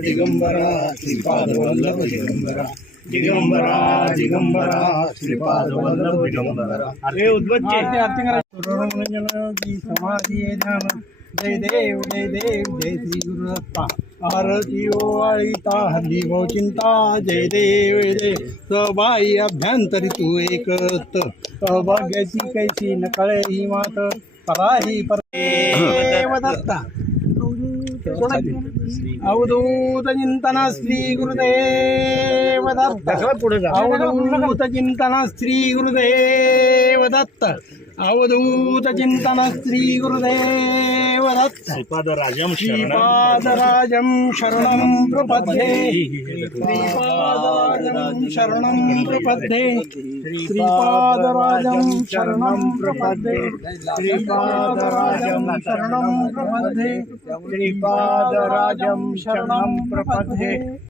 दिगंबरा दिगंबरा. दिगंबरा दिगंबरा श्रीपाद वल्लभ दिगंबरा. अरे उद्वच्चे की समाधी ध्यान जय देव जय देव जय श्री गुरुदत्ता आरती ओवाळीता हल्ली भाऊ चिंता. जय देव जय देव. सबाई अभ्यंतरी तू एकत. अभाग्याची कैसी न कळे ही मात. पराही परदेव दत्ता. अवधूत चिंतन श्री गुरुदेव दत्त अवधूत चिंतन श्री गुरुदेव दत्त अवधूत चिंतन श्री गुरुदेव दत्त श्रीपादराजं श्रीपादराजं शरणं प्रपद्ये। श्रीपादराजं शरणं प्रपद्ये। श्रीपादराजं शरणं प्रपद्ये। श्रीपादराजं शरणं प्रपद्ये। श्रीपादराजं शरणं प्रपद्ये।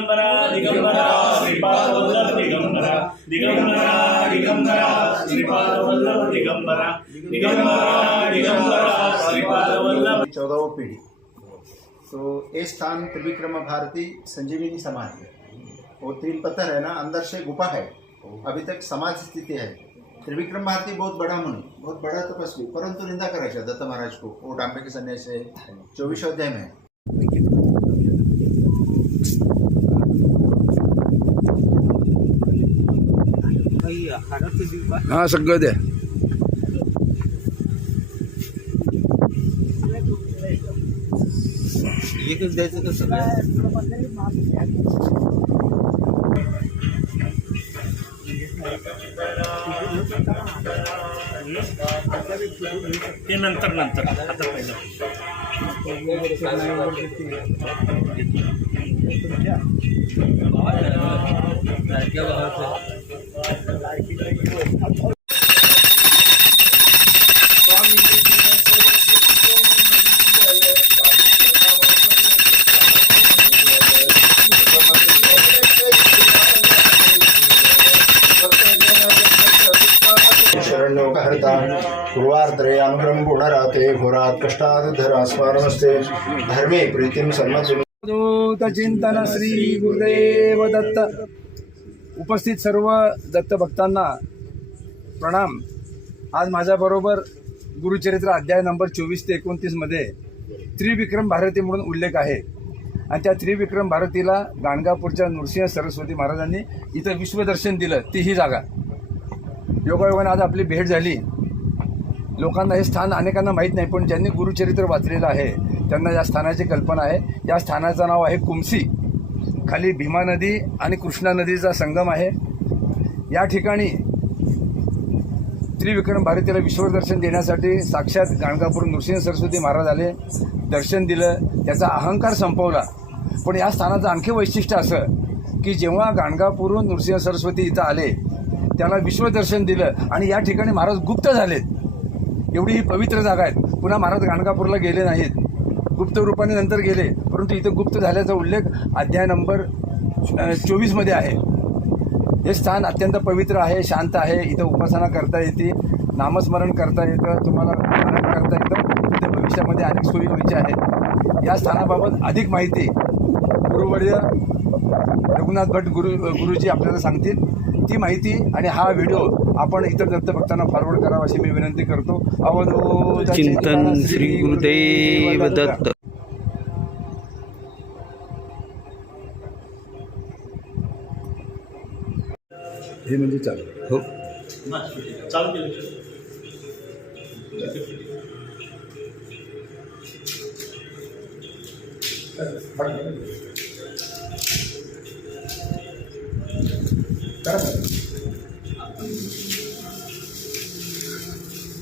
दिगंबरा दिगंबरा, श्रीपाद वल्लभ दिगंबरा दिगंबरा दिगंबरा, श्रीपाद वल्लभ दिगंबरा दिगंबरा दिगंबरा, श्रीपाद वल्लभ। चौदहवीं पीढ़ी। तो ये स्थान त्रिविक्रम भारती संजीवनी समाधि है। वो तीन पत्थर है ना, अंदर से गुफा है। अभी तक समाज स्थिति है। त्रिविक्रम भारती बहुत बड़ा मुनि, बहुत बड़ा तपस्वी, परंतु निंदा करायचा दत्त महाराज को। वो डांबे के सन्यास है चौबीस अध्याय में है हा सगळं द्या. ते नंतर नंतर. आता पहिलं. शरण्योपहर्ता पूर्वार्द्रे अनुग्रहं पुनराते घोरात् कष्टादुद्धरा स्मारमस्ते धर्मे प्रीतिं सन्मति चिंतन श्री गुरुदेव दत्त उपस्थित सर्व दत्त भक्तांना प्रणाम. आज माझ्याबरोबर गुरुचरित्र अध्याय नंबर चोवीस ते एकोणतीसमध्ये त्रिविक्रम भारती म्हणून उल्लेख आहे. आणि त्या त्रिविक्रम भारतीला गाणगापूरच्या नृसिंह सरस्वती महाराजांनी इथं विश्वदर्शन दिलं ती ही जागा. योगायोगाने आज आपली भेट झाली. लोकांना हे स्थान अनेकांना माहीत नाही पण ज्यांनी गुरुचरित्र वाचलेलं आहे त्यांना या स्थानाची कल्पना आहे. या स्थानाचं नाव आहे कुमसी. खाली भीमा नदी आणि कृष्णा नदीचा संगम आहे. या ठिकाणी त्रिविक्रम भारतीला विश्वदर्शन देण्यासाठी साक्षात गाणगापूर नृसिंह सरस्वती महाराज आले दर्शन दिलं त्याचा अहंकार संपवला. पण या स्थानाचं आणखी वैशिष्ट्य असं की जेव्हा गाणगापूरहून नृसिंह सरस्वती इथं आले त्याला विश्वदर्शन दिलं आणि या ठिकाणी महाराज गुप्त झालेत. एवढी ही पवित्र जागा आहेत. पुन्हा महाराज गाणगापूरला गेले नाहीत. गुप्त रूपाने नंतर गेले परंतु इथं गुप्त झाल्याचा उल्लेख अध्याय नंबर चोवीसमध्ये आहे. हे स्थान अत्यंत पवित्र आहे शांत आहे. इथं उपासना करता येते नामस्मरण करता येतं तुम्हाला पारायण करता येतं. इथे भविष्यामध्ये अनेक सोयी व्हायच्या आहेत. या स्थानाबाबत अधिक माहिती गुरुवर्य रघुनाथ भट गुरु गुरुजी आपल्याला सांगतील. ती माहिती आणि हा व्हिडिओ आपण इतर दत्तभक्तांना फॉरवर्ड करावा अशी मी विनंती करतो. अवधूत चिंतन श्री गुरुदेव दत्त. हे म्हणजे चालू. हो. चालू केलं.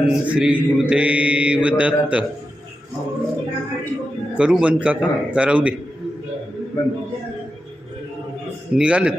श्री गुरुदेव दत्त. करू बंद काका राहू दे. निघालेत.